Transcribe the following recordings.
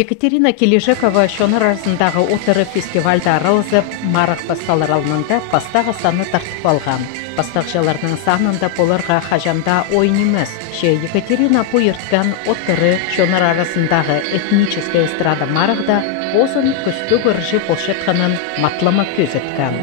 Екатерина Кележекова шоныр арасындағы отыры фестивальда аралызып, марық басталар алынында пастағы саны тартып алған. Пастақшаларының санында боларға хажанда ойын емес. Екатерина пойыртқан отыры шоныр арасындағы этническая эстрада марықда бозын күсті көржі болшетқанын матлама көзеткен.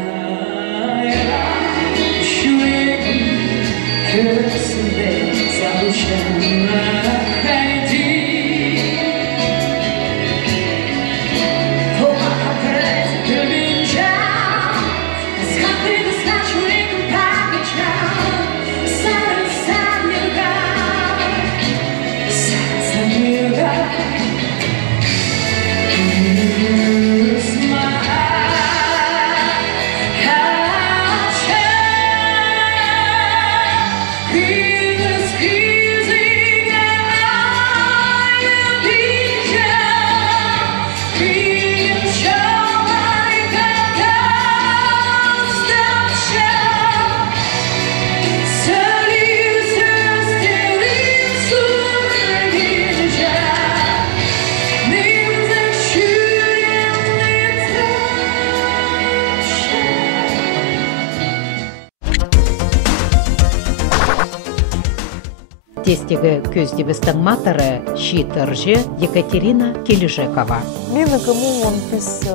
Тестегі көздебістің матыры шитыржы Екатерина Кележекова. Мен 2015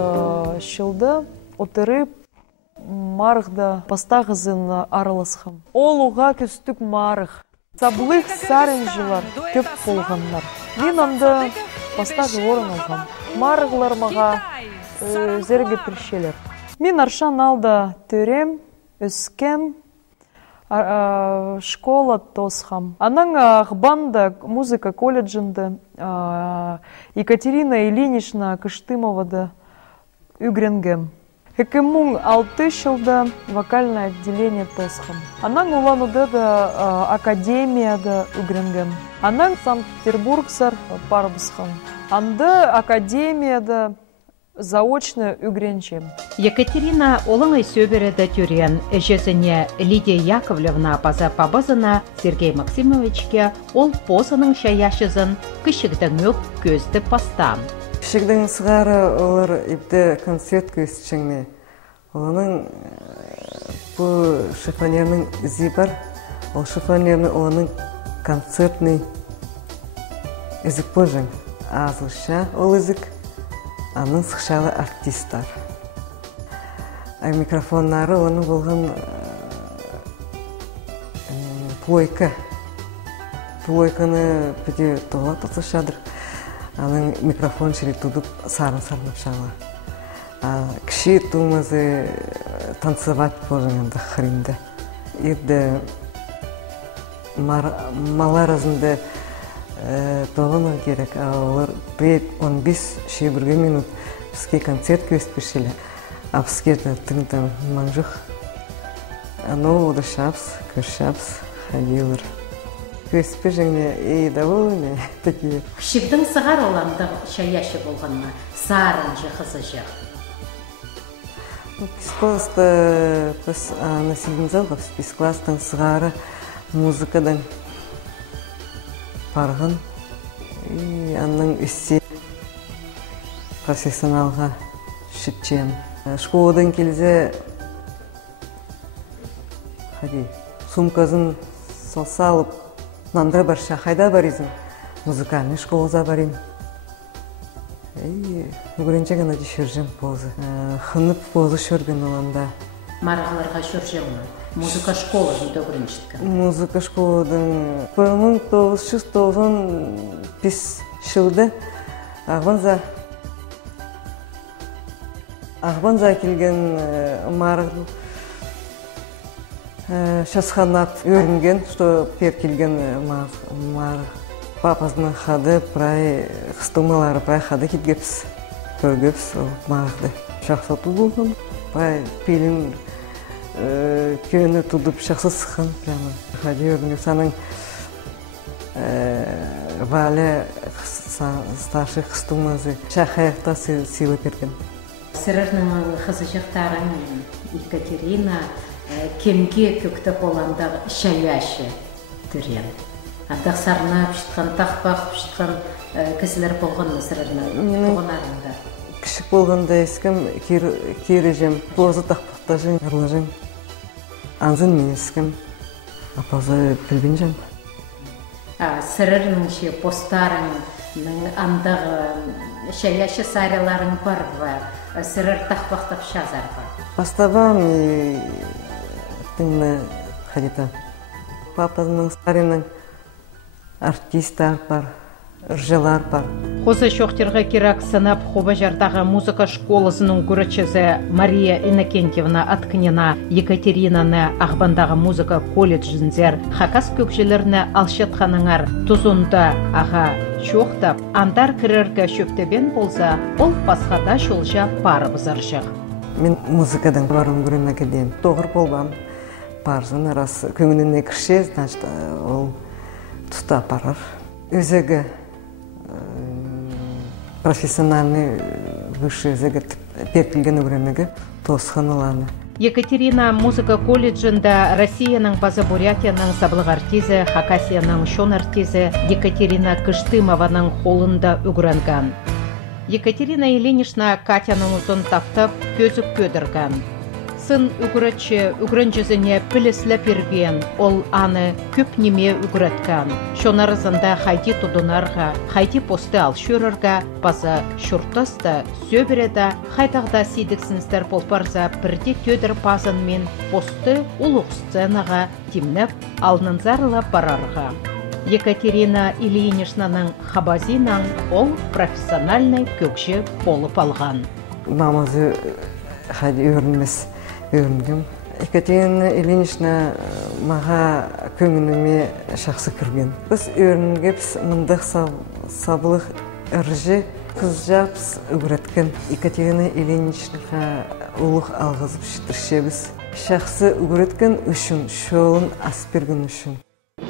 жылда отырып марықда пастағызын араласқам. Ол оға көстік марық. Саблық сарын жылар көп болғанлар. Мен анда пастағы орын алғам. Марығылар маға зерге піршелер. Мен аршан алда төрем, өскен, школа тосхам. Анаң банда музыка колледжінде Екатерина Ильинична Кыштымовада үгренгем. 2006 жылда вокальное отделение тосхам. Анаң улануда да академияда үгренгем. Анаң Санкт-Петербургсар парбысхам. Анды академияда заочно үгренчем. Екатерина олыңай сөбереді түрен әжесіне Лидия Яковлевна пабазына Сергей Максимовичке ол посының шаяшызын кішігдің өк көзді пастан. Кішігдің сығары олар епті концерт көзчіңне. Олының бұл шифонерінің ізі бар. Ол шифонерінің олының концертный ізік божың. Азылша ол ізік. Анын сықшалы артисттар. Микрофонлары оның болған плойка. Плойканы бүде тола тұтышадыр. Анын микрофон шері тұдып сарын-сарынып шала. Кіші тұмызы танцевать болжыңында хринді. Ерді маларазында тоғыны керек. Олар 15-20 минут бізге концерт көст бершелі. Абскерді тыңдан маңжық. Ано оды шапс, көршапс, хадилыр. Көст бер жәңне довольны такие. Кішігдің сығар оланды шаяшы болғанма, сарын жы, қызы жы. Пискласты населен залға, пискластың сығары музыкадан парғын. Анның үссе профессионалға шүтчем. Школадан келзе сумкасын салып, нандыр бар шақайда баризм. Музыкальный школаза барим. Үгірінче ғана дешіржем позы. Хынып позы шөрген оланда. Марағыларға шөржем ма? Музыка школасын дөгіріншіткі? Музыка школадың 1995 жылды Ағбанза келген марағыл шасханат өрінген, что пер келген марағыл. Папасының қады прай қыстымалары прай қады кетгепс, көргепс марағды. Шақсату болғым, прай пелін көні тұдып шақсы сықын прямо. Қады өрінген саның валя старший қыстымазы шақаяқта силы берген. Сырырның қызы жақтарын Екатерина кемге көкті боландағы шаяшы түрен. Андақ сарнап шытқан, тақпақ шытқан кісілер болған сырырны туғанарында? Кішік болғанда ескім кережем, бозы тақпақтажын, ғырлажын. Анзын мен ескім, апазы білбін жам. Сырырның постарының андағы шаяшы сарыларын бар ба? Сырыр тақпақтап шазар ба? Бастабам тыңны қадета. Папазының сарының артистар бар, ұржалар бар. Қозы шоқтырға керак сынап хоба жардағы музыка школасының күрітшісі Мария Иннокентьевна Аткинина Екатеринаны ағбандағы музыка колледжінзер хакас көкшелеріне алшетқаныңар тұзында аға шоқтап, андар кірерге шөптебен болса, ол басқада шолжа пары бұзаршық. Мен музыкадан барым көрін әкеден. Тоғыр болбам, парзын арасы көңініне кірше, значит, ол тұста парар. Өзегі профессиональный высший загад пекілген өремегі тосқаныланы. Екатерина музыка колледжында Россияның базы Бурятияның саблық артизі, Хакасияның шон артизі Екатерина Кыштымованың қолында үгірінген. Екатерина Еленишна Катяның ұзын таптап көзіп көдірген. Сын үгіретші үгірінжізіне пілісліп ерген, ол аны көп неме үгіреткен. Шонарызында хайди тұдынарға, хайди посты алшырырға, базы шұртасты, сөбіреді, хайдағда сейдіксіністер болпарза бірде төдір базын мен посты ұлық сценаға демніп, алнынзарыла барарға. Екатерина Ильиничнаның хабазинаң ол профессиональный көкші болып алған. Мамазы хайди өрінмес. Екатерина Ильинична маға көңініме шақсы кірген. Біз өрінгепс мұндық сабылық ұржы қыз жапс үгіреткен. Екатерина Ильиничнаға ұлық алғызып шытыршебіз. Шақсы үгіреткен үшін, шоуын аспірген үшін.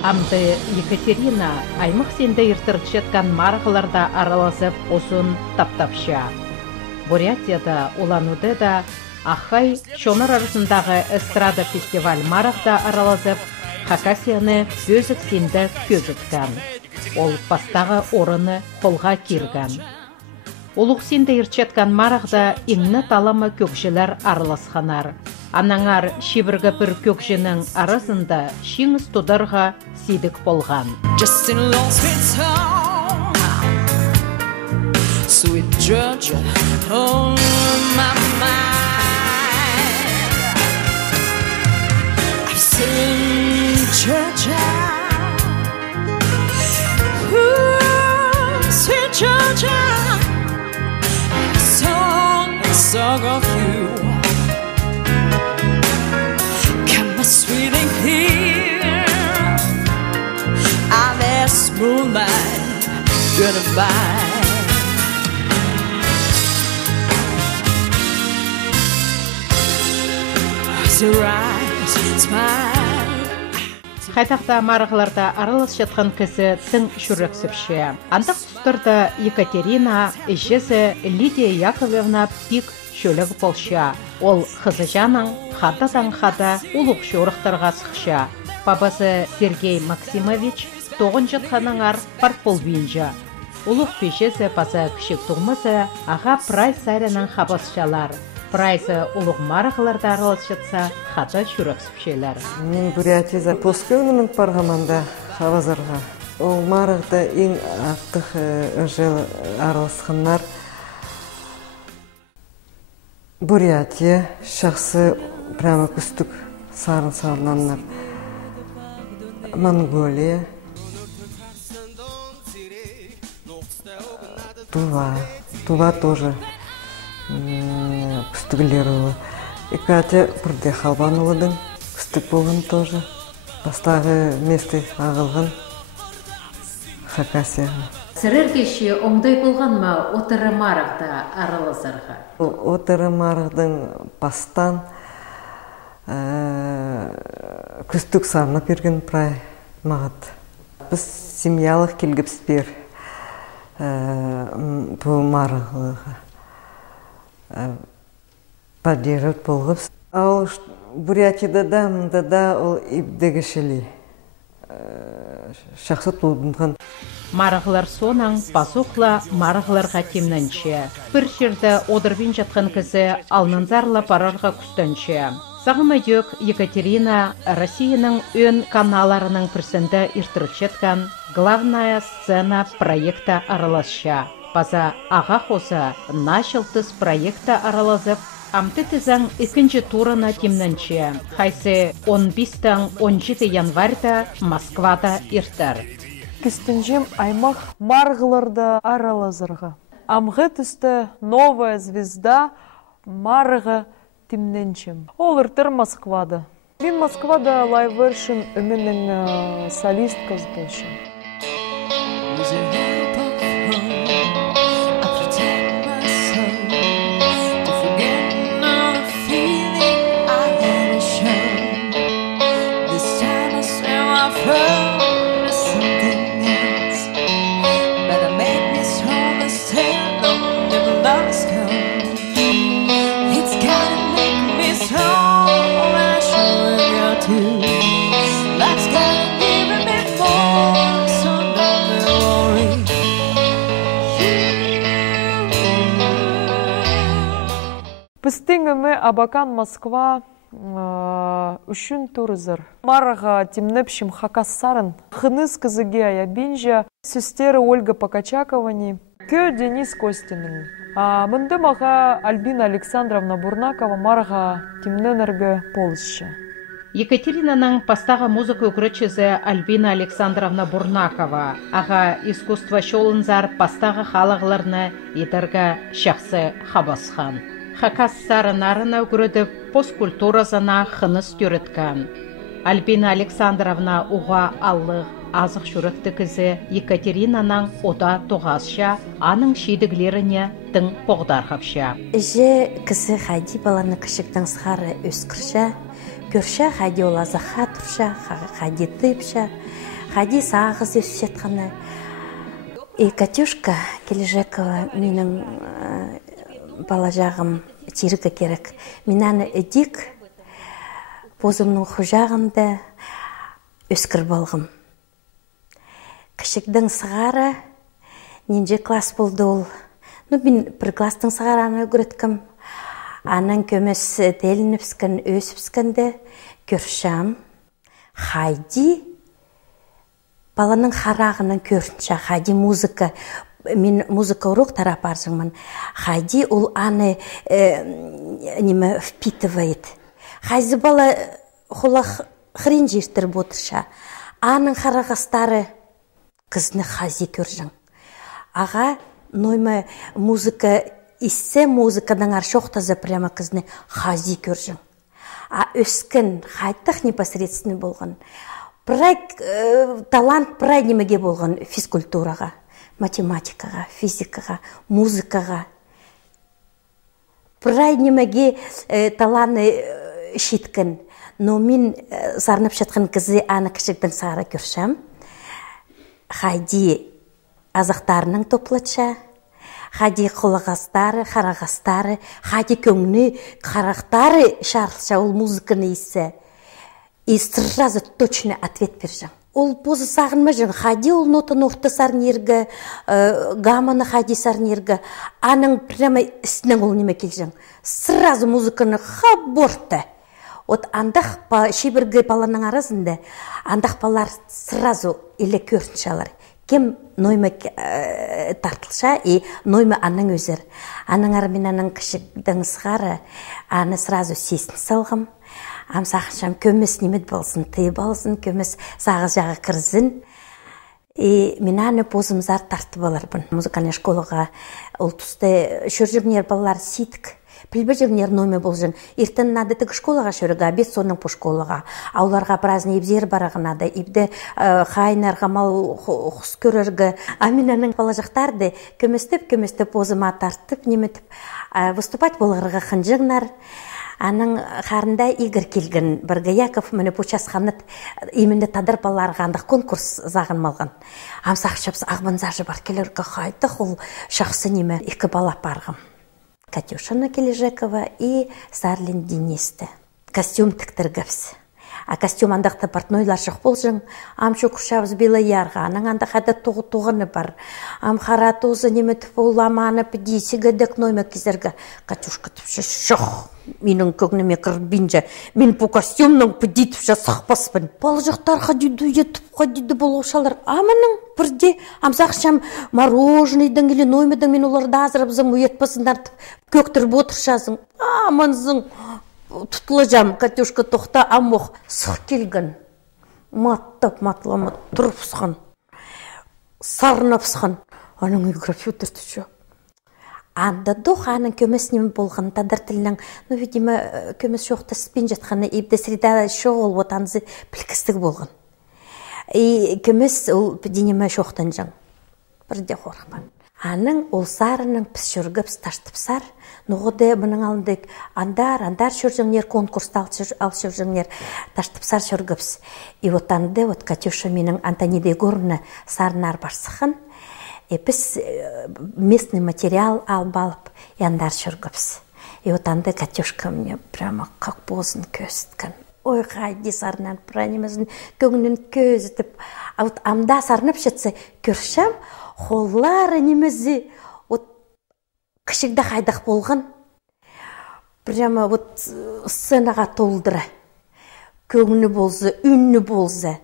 Амды Екатерина аймық сенде ертіртшеткен марғыларда аралазып ұзын таптапша. Бурятияда улануды да Ахай шонар арасындағы эстрада фестиваль марақта аралазып, Хакасияны өзік сенді көзіткан. Ол пастағы орыны қолға кирген. Олық сенді ерчеткен марақта еңні таламы көкшілер араласқанар. Анаңар шибіргі бір көкшінің арасында шеңіз тұдарға сейдік болған. Sweet Georgia, on my mind. Georgia, sweet Georgia, song of you. Come, my sweetie, here. I'll ask moonlight goodbye. Your eyes smile. Қайтақта марғыларда аралас жатқан кісі тың шүрексіпші. Андық тұстырды Екатерина, ежесі Лидия Яковлевна пик шөліг болша. Ол қызы жаның қададан қада ұлық шорықтарға сықша. Бабасы Сергей Максимович тоғын жатқаныңар партполвинжа. Ұлық пешесі базы кішік тұғмызы аға прай сайрының қабасшалар. Прайсы ұлық марғыларда аралас жатса қады шүрексіпшелер. Мен Бурятияда поскөңінің парғаманда қабазарға. Ол марғыда ең артық жыл араласқандар. Бурятия, шақсы прямо күстік сарын салынанлар. Монголия, Тува тоже күстігілер олы. И Катя бірде халбан олыдың, күстік болған тоже. Бастағы месті ағылған Хакасияға. Сырыр кеші оңдай болған ма отыры марақта аралазарға? Отыры марақтың бастан күстік сарнап берген прай мағыт. Біз семьялық келгіпспер бұл марағылыға. Поддерживать болғыз. Ал Бурятияда да, мұнда да ол ибдегі шелі. Шақсы тұлдымған. Марығылар соның пазуқла марығыларға темнінші. Бір жерді одырбен жатқан кізі алнынзарла парарға күстінші. Сағыма ек Екатерина Россияның өн каналарының бірсінде иртірікшеткен главная сцена проекта араласша. Паза аға қозы нашылтыз проекта аралазып, амты тізің ikkinchi турына темнінші. Хайсы 15-17 январьда Москвада иртір. Кістінжем аймақ марғыларды аралазырға. Амғы түсті новая звезда марғы темненчем. Ол иртір Москвада. Мен Москвада лайв-вершн үмінің солисткасы болшы. Пістіңімі Абакан Москва үшін турызыр. Марға темнепшім хакассарын. Хыныз кізіге аябинжа. Сестері Ольга Покачаковани. Кө Денис Костинің. Мұнды маға Альбина Александровна Бурнакова марға темненергі полысшы. Екатеринаның пастағы музыка үкірічізі Альбина Александровна Бурнакова. Аға искусство шолынзар пастағы халығыларны едіргі шақсы хабасхан. Хакассарынарына үгірідіп посткультуразына хыныс түріткен. Альбина Александровна уға аллық азық жүрікті кізі Екатеринаның ода тоғазша, аның шейдіглеріне тың поғдарғапша. Же кізі қайди баланы кішіктің сғары өскірша, көрша қайди ол азаға тұрша, қайди тыпша, қайди сағыз өсетқаны. Катюшка Кележекова менің бала жағым тирігі керек. Мен аны әдік бозымның құжағында өскір болғым. Кішікдің сығары ненже класс болды ол. Мен бір кластың сығараны көріткім. Анын көмес дәлін өпскен, өсіпскенді көршам. Хайди баланың харағының көрінші. Хайди музыка. Мен музыка урок тарап арзыңмын. Хайди ол аны неме впитывает. Хайзи бала холақ хрен жертір ботырша. Аның харағастары қызны хази көржің. Аға нойма музыка иссе музыкадан аршоқтазы прямо қызны хази көржің. Өскен хайттық непосредственный болған. Талант прай немеге болған физкультураға. Математикаға, физикаға, музыкаға. Прай немеге таланы шеткен. Но мен сарнып шатқан кізі аны кішіктің сары көршім. Хайди азықтарының топлатша, хайди қолағастары, қарағастары, хайди көңіні қарақтары шарылша ол музыканы есі. И сразу точно ответ бержің. Ол позы сағынма жың, хайди ол нотаны орта сарнергі, гаманы хайди сарнергі, аның прямо үстінен ол неме келжің. Сразу музыканы хаборты. От андақ шебіргі баланың арасында, андақ балар сразу еле көріншалар. Кем нойма тартылша, и нойма аның өзір. Аның арымен аның кішіктің сығары, аны сразу сесін салғым. Ам сақыншам көмес немет болсын, тый болсын, көмес сағыз жағы кірзін. Мен аны позымзар тарты баларбын. Музыкальный школаға ол тұсты шөржігнер балалар ситік. Пілбежігнер нойме болжын. Ертін надетік школаға шөріға, бет соның по школаға. Ауларға біразын ебзер барағынады. Ебді қайнарға мал құс көріргі. Аминаның балажақтарды көместіп позыма тартып, неметіп выступать болғырға қынжығнар. Аның қарында игір келген біргі Яков мені почасқанет именде тадар баларғандық конкурс зағын малған. Амсақ шапсы ағбанзажы бар келергі қайдық ол шақсы неме екі бала барғым. Катюшана Кележекова и Сарлин Денисті. Костюм тіктіргіпсі. А костюм андақта портнойлар жоқ болжың. Амшу күршабыз білі ярға. Аның андақ әді туғыны бар. Ам харатузы немет уламаны пдиси гэдек ноймек кезерге. Катюшка тіпші шоқ. Менің көгніме кірбінже. Мен по костюмның пді тіпші сақпаспын. Балы жоқтарға дүйді етіп қадиді болушалар. Амының бірде амсақшам мороженыйдың или ноймедың мен оларды азырыбызың уетпасындар көктір отыршазың. Аманзың тұтылыжам, Катюшка тоқта амоқ сұқ келген. Маттап матламат тұрыпсқан. Сарнапсқан. Аның графютер түші. Анда доқ аның көмесінен болған тадар тілінің, видимо, көмес жоқты спин жатқаны, ебді среда шоғыл отанызы білкістігі болған. Көмес ол денеме жоқтан жаң. Бірде қорқпан. Аның ол сарының піс жүргіпс таштыпсар, нұғыды мұның алындық андар шөржіңнер, конкурста ал шөржіңнер таштыпсар жүргіпс. И отанды, Катюша менің Антониде Горны сарынар барсықын, біз местный материал алып яндар жүргіпс. И отанды Катюшка мне прямо как бозын көзіткен. Ой, қайди сарынан пранемізін көңінін көзітіп. А вот амда сарынып жетсе көршім, қоллары немізі кішікді қайдақ болған. Прямо сценаға толдыры. Көңіні болзы, үнні болзы.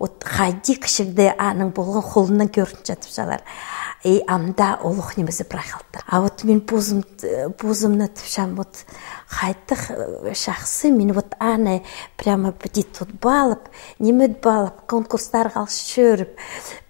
Қайди кішікді аның болған қолынан көрін жатып жалар. Амда олық немізі бірақалды. А мен бозымны түпшам, қайдық шақсы, мен аны прямо біде тут балып, немет балып, конкурстар қал шөріп,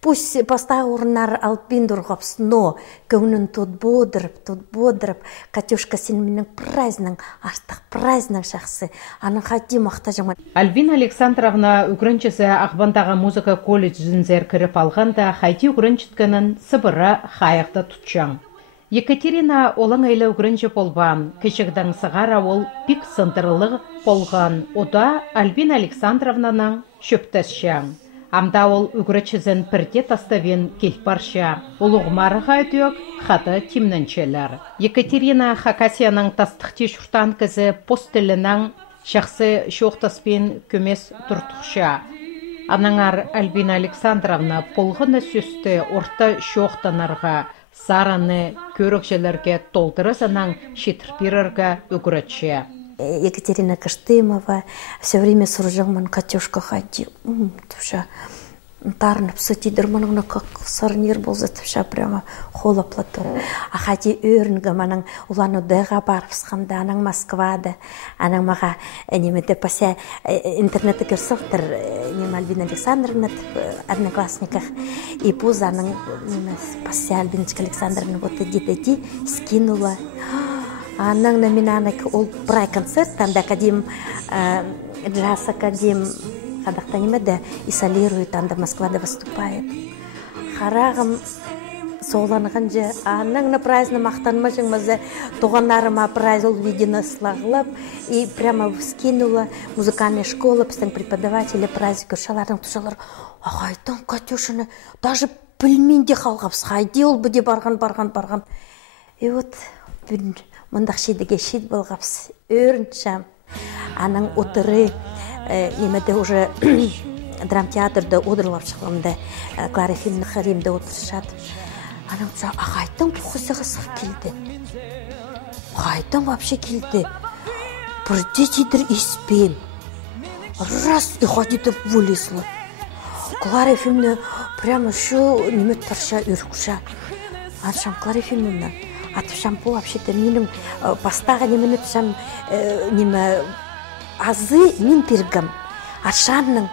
пусть баста орынар алпин дұрғапс, но көңнін тут бодырып, Катюшка сен менің праздның, артық праздның шақсы, аның қайди мақта жаман. Альбина Александровна үгірінчісі Ақбандағы музыка колледжін зер кіріп алғанда, қайди үгірінчіткінің сыбыры қайықты тұтшаң. Екатерина олың әйлі үгірінчі болған, кішігдің сығара ол пик сындырылығы болған, ода Альбина Александровнаның шөптәсшаң. Амда ол үгірічізін бірде таставен келпарша, ол ұғмарыға өтек қаты тимнінчелер. Екатерина Хакасияның тастықты шұртан кізі постілінің шақсы шоқтаспен көмес тұртықша. Анаңар Альбина Александровна полғыны сөсті орта шоқтанарға, сараны көрікшелерге толдырызының шетірпирерге үгірітші. Екатерина Каштымова все время сұржыңмын, Катюшка қайди, түпша, тарынып сөтидір мұныңны как сарнер болзы түпша, прямо қолаплы тұр. Қайди өрінгі мұның ұлану дұға барып сқанда, аның Москвада, аның маға немеді пася интернеті көрсіқтір, нем Альбина Александровна одноклассниках, и пуз аның пася Альбиночка Александровна вот иди скинула. Аның номинанық ол брай концерт, танда кадим джаз академ қадақта немеді изолирует, танда Москвада выступает. Қарағым соғланған же, аның на прайзны мақтанма жыңмызы, тоғанарыма прайз ол видено слағылып, и прямо скинула музыкальная школа, біздің преподаватели прайзы көршалардың тұшалар. Ағайтын Катюшыны даже білменде қалғапс, қайди ол бүде барған. И вот мұндақ шедіге шед болғапс, өріншам. Аның отыры, немеді уже драмтеатрда одырлап шықлымды, Клара Ефимовна Харимда отыршады. Аның тұша, ағайтың бұқысығы сық келді. Ағайтың вообще келді. Бірде тедір еспен. Раз и ходитып вылезлы. Клара Ефимовна прямо шо немет тарша үркша. Аншам, Клара Ефимовна, атышам по вообще-то менің пастаға немені тұшам неме азы мен пергім. Ашанның.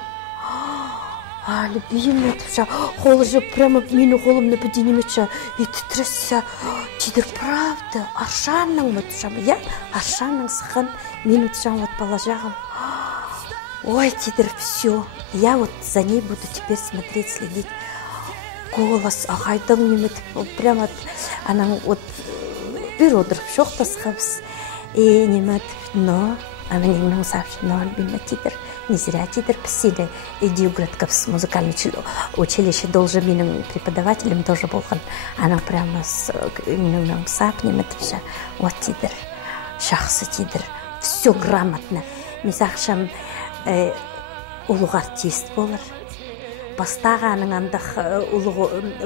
Любимый тұша, қолы жеп прямо мені қолымны бүде неметші. И тітрісі, тидір правда, Ашанның мы тұшам. Я Ашанның сықын, мені тұшам вот положағым. Ой, тидір все. Я вот за ней буду теперь смотреть, следить. Голос, ағайдың неметіп, прямо аның вот бір одырып шоқтасқабыз. И неметіп, но, аның еңнің сапшы, но Альбина тидір, не зря тидір пісілі. Иди уградкабыз музыкальный училище, должен менің преподавателем тоже болған. Аның прямо с еңнің сап неметіпші, вот тидір, шақсы тидір, все грамотно. Мен сақшам улуг артист болар. Бастағы аның андық улуг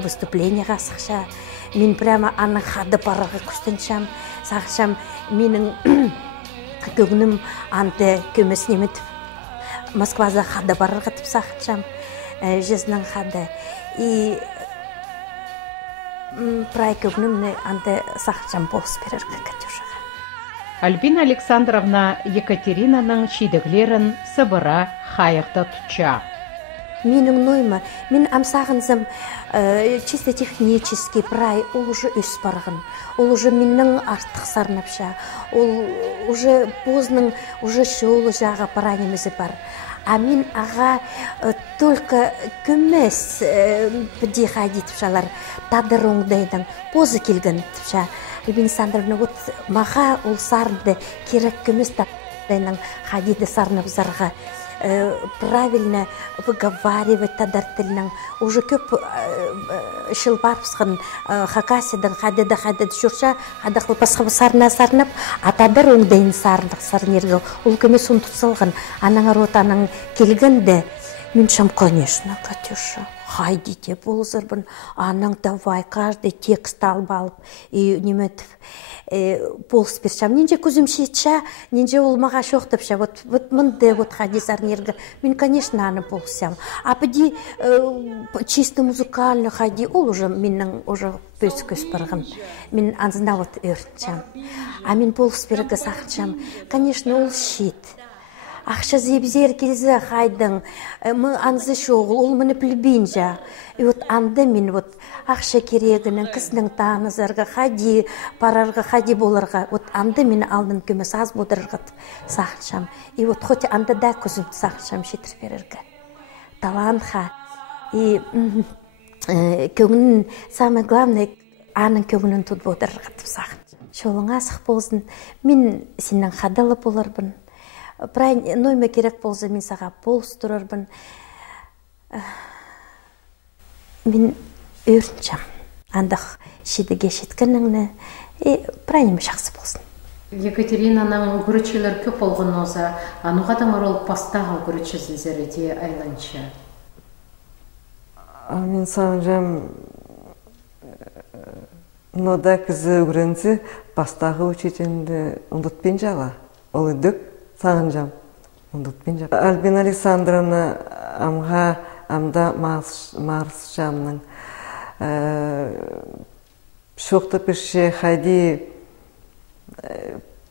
выступлениеға сақша. Мен прямо аның хады параға күстеншам, сақшам менің көгінім анты көмес неметіп. Москвада хады параға тіп сақшам, жезінің хады. И прай көгінімні анты сақшам болыс берерге Катюшаға. Альбина Александровна Екатеринаның шидіглерін сыбыра хайықта тұтча. Менің нойма, мен амсағынзым чисто технический прай, ол уже өс барғын. Ол уже менің артық сарнапша. Ол уже позның, уже шоулы жағы паранемізі бар. А мен аға только көмес біде қайдет тұпшалар. Тадыр оңдайдың, позы келген тұпша. Альбина Александровна, вот маға ол сарынды керек көмес тадырдайның қайдеті сарнап зарға. Правильно выговаривать тадарттылның. Уже көп шылбарпсқын хакасидің қадеді жүрші, қадақлы пасқы сарнап, атадар оңдайын сарнергі. Ол көмес ұн тұтсылғын. Анаңа ротаның келгенді. Мен шам, конечно, Катюша, хайди деп болзырбын. Анаң давай, каждый текст алып алып, неметіп, болс бершам. Ненже көзім шетша, ненже ол маға шоқтыпша. Вот мынды, вот хадисар нергі. Мен, конечно, аны болсам. А біде чисто музыкальный хади, ол уже менің уже пөз көз барғын. Мен анзында вот өртшам. А мен болс бергі сақыншам. Конечно, ол шет. Ақша зебзер келзі қайдың, анзы шоғыл, ол мұны білбейін жа. И вот анды мен вот ақша керегінің, кісінің таңызарға, қади, парарға, қади боларға, вот анды мен алдын көмес аз бодырғыт сақыншам. И вот хоть анды да көзімді сақыншам шетір берергі. Таланға. И көңінің, самое главное, аның көңінің тұд бодырғыт сақыншам. Шолың асық болсын, мен сенің қадалы боларбын. Прай нойма керек болса, мен саға болс тұрарбын. Мен өрінчам. Андық шедіге шеткініңні. Прай неме жақсы болсын. Екатеринаның күрічелер көп болғын оза, ануға даңыр ол пастағы күрічі зілзереде айланчы. Мен сағынжам, нода кізі үгірінзі пастағы учетенді ұндытпен жала. Ол үдік. Сағынжам, ұндытпен жап. Альбина Александровна амға, амда Марс жамның. Шоқты пеше қайди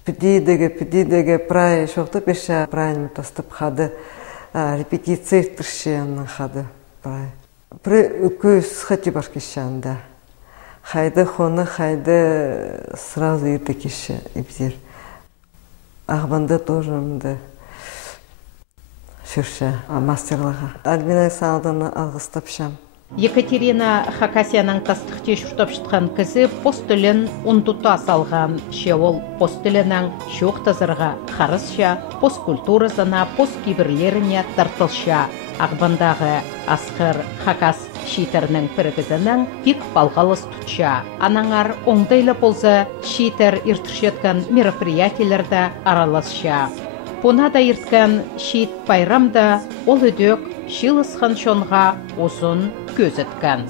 пидидеге прай, шоқты пеше прайны тастып қады. Репетиция тұршенның қады прай. Пры үкөз қати башкешанда. Қайды қоны, қайды сразу ерді кеше ебзер. Ағбанды тоже мұнды шүрші мастерлаға. Альбина Александровна алғыстапшам. Екатерина Хакасияның тастықте шүртіп шытқан кізі постілін ұндута салған. Ше ол постілінің шоқтазырға қарысша, посткультурасына, посткибірлеріне тартылша. Ағбандағы асқыр Хакас шитерінің пірігізінің пик балғалыс тұтша. Анаңар оңдайлы болза шитер иртішеткен мероприятиялерді араласша. Пунада ирткен шит байрамда ол өдек шилысқан шонға ұзын көз еткен.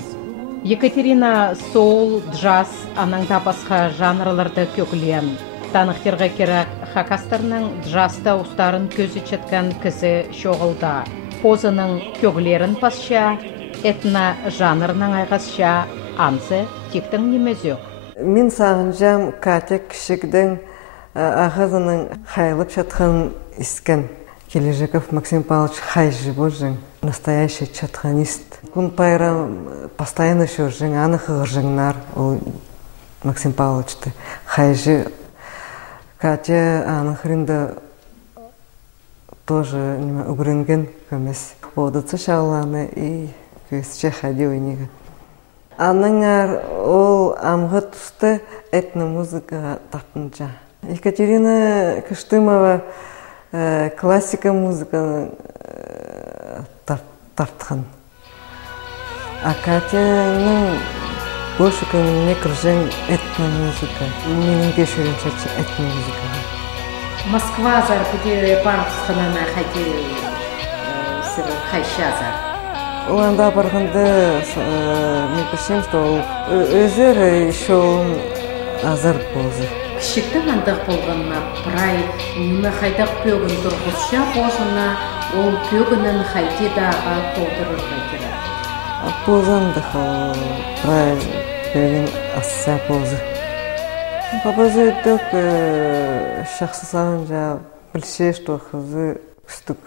Екатерина соул, джаз, анаңда басқа жанрларды көкілен. Танықтырға керек Хакастарының джазда ұстарын көзі четкен кізі шоғылда. Позының көгілерін пасша, этна жанрның айғасша, ансы тектің немезі. Мен сағынжам Катя кішігдің ағызының қайлып жатқан искен. Кележеков Максим Павлович хайжы болжың, настоящий чатханист. Күн пайрам постоянно шөржің, анық ғыржыңнар, ол Максим Павловичты хайжы. Катя анық ринді тоже угрынген көмес. Одыцы шауланы и көсче хади ойнеге. Аныңар ол амғы тұсты этномузыка тартынча. Екатерина Кыштымова классика музыканы тартқан. А Катяның больше көңіліне кіржен этномузыка. Менің кешірін шатшы этномузыка. Москва зар где парксханана хади сыр хайшазар. Оланда барганда мен пишем, что өзер еще азар болзы. Кішіктің андық болғанына прай неме хайдақ пөгін тұрғызша бозына ол пөгінін хайди даға толтырырға керек. Позандық прай пөгін асса болзы. Папазы өттік шақсы сағын жа білше, что қызы күстік.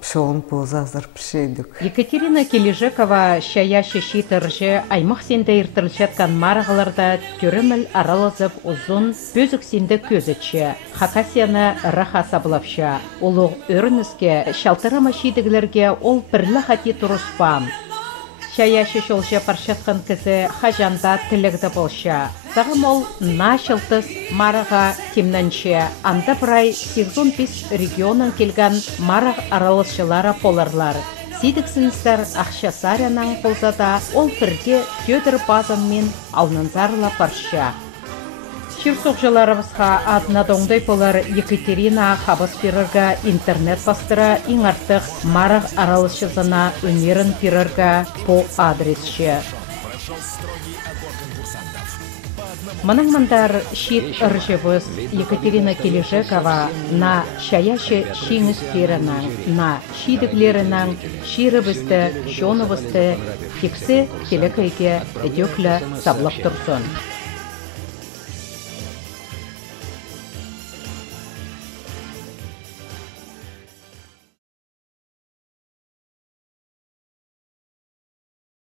Шоун позазар пшейдік. Екатерина Кележекова шая шешит ыржы аймақ сенде иртілшеткен марғыларда түріміл аралызып ұзын пөзік сенде көзітші. Хакасияны раха сабылапша. Олық өрініске шалтырама шейдігілерге ол бірлі хати тұрыспам. Шая шешолшы паршатқан кізі хажанда тілігді болша. Сағым ол нашылтыз марыға темнаншы. Анда бірай 85 регионын келген марық аралысшылары поларлар. Сидіксіністер ақшасарянан болсада ол бірде төдір базын мен алнынзарла парша. Ширсоқжыларымызға адына доңдай болар Екатерина қабыс берірға интернет бастыра ең артық марық аралысшызына өнерін берірға по адресші. Мұның мұндар шит ұржывыз Екатерина Кележекова на шаяшы шеңістерінің, на шидіглерінің ширыбізді, шоныбызды тексе телекайге дөклі саблық тұрсын.